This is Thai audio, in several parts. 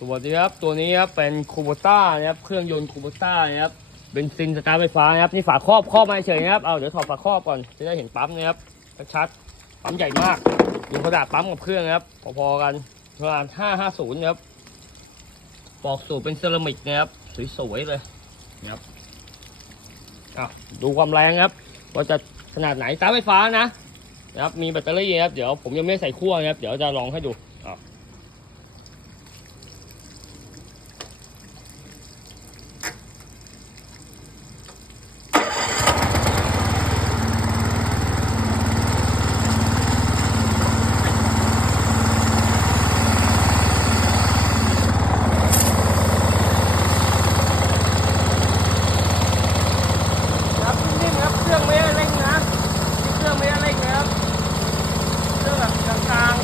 สวัสดีครับ ตัวนี้ครับเป็นคูโบต้านะครับเครื่องยนต์คูโบต้านะครับเบนซินสตาร์ไฟฟ้านะครับนี่ฝาครอบครอบมาเฉยนะครับเอาเดี๋ยวถอดฝาครอบก่อนจะได้เห็นปั๊มนะครับชัดปั๊มใหญ่มากดูขนาดปั๊มกับเครื่องนะครับพอๆกันประมาณ550นะครับปอกสูบเป็นเซรามิกนะครับสวยๆเลยนะครับอะดูความแรงครับว่าจะขนาดไหนสตาร์ไฟฟ้านะนะครับมีแบตเตอรี่นะครับเดี๋ยวผมยังไม่ใส่ขั้วนะครับเดี๋ยวจะลองให้ดูอะ ครับนิ่มๆครับเครื่องไม่ได้เร่งนะเครื่องไม่ได้เร่งนะครับเครื่องแบบกลาง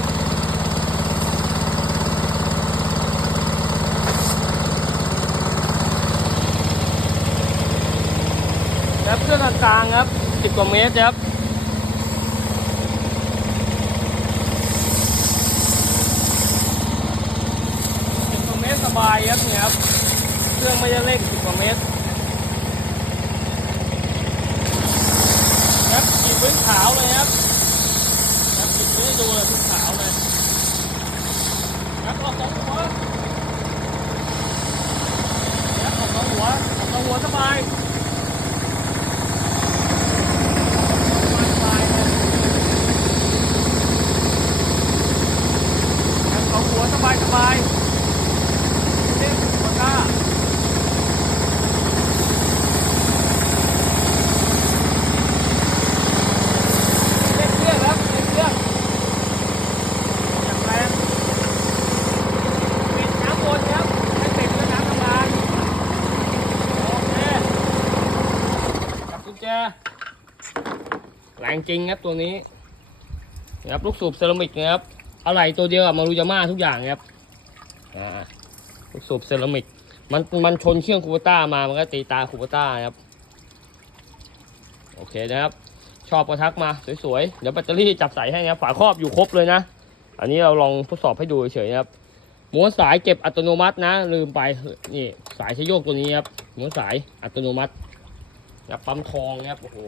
ๆครับเครื่องกลางๆครับสิบกว่าเมตรครับสิบกว่าเมตรสบายครับเนี่ยครับเครื่องไม่ได้เร่งสิบกว่าเมตรครับขีดพื้นขาวเลยครับครับขีดพื้นให้ดูเลยพื้นขาวเลยครับออกสองหัวครับออกสองหัวออกสองหัวสบายสบายเลยครับสอง หัวสบายสบายเล่นหัวหน้าเล่นเครื่องครับเล่นเครื่องอย่างแรงปิดน้ำวนครับให้ติดแล้วน้ำทำงานโอเคกับกุญแจแรงจริงครับตัวนี้นะครับลูกสูบเซรามิกนะครับ อะไรตัวเดียวกับมารุยาม่าทุกอย่างครับอ่าลูกสูบเซรามิก มันมันชนเชื่องคูเปต้ามา มันก็ตีตาคูเปต้าครับ โอเคนะครับ ชอบก็ทักมาสวยๆ เดี๋ยวแบตเตอรี่จับใส่ให้นะฝาครอบอยู่ครบเลยนะ อันนี้เราลองทดสอบให้ดูเฉยๆนะครับม้วนสายเก็บอัตโนมัตินะ ลืมไปนี่สายชโยกตัวนี้ครับม้วนสายอัตโนมัติแบบปั๊มทองนะครับโอ้โห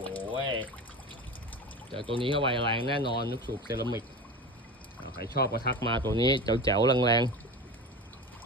เดี๋ยวตัวนี้เข้าไปแรงแน่นอนนึกสูบเซรามิกอ่า ใครชอบก็ทักมาตัวนี้เจ๋วๆแรงๆ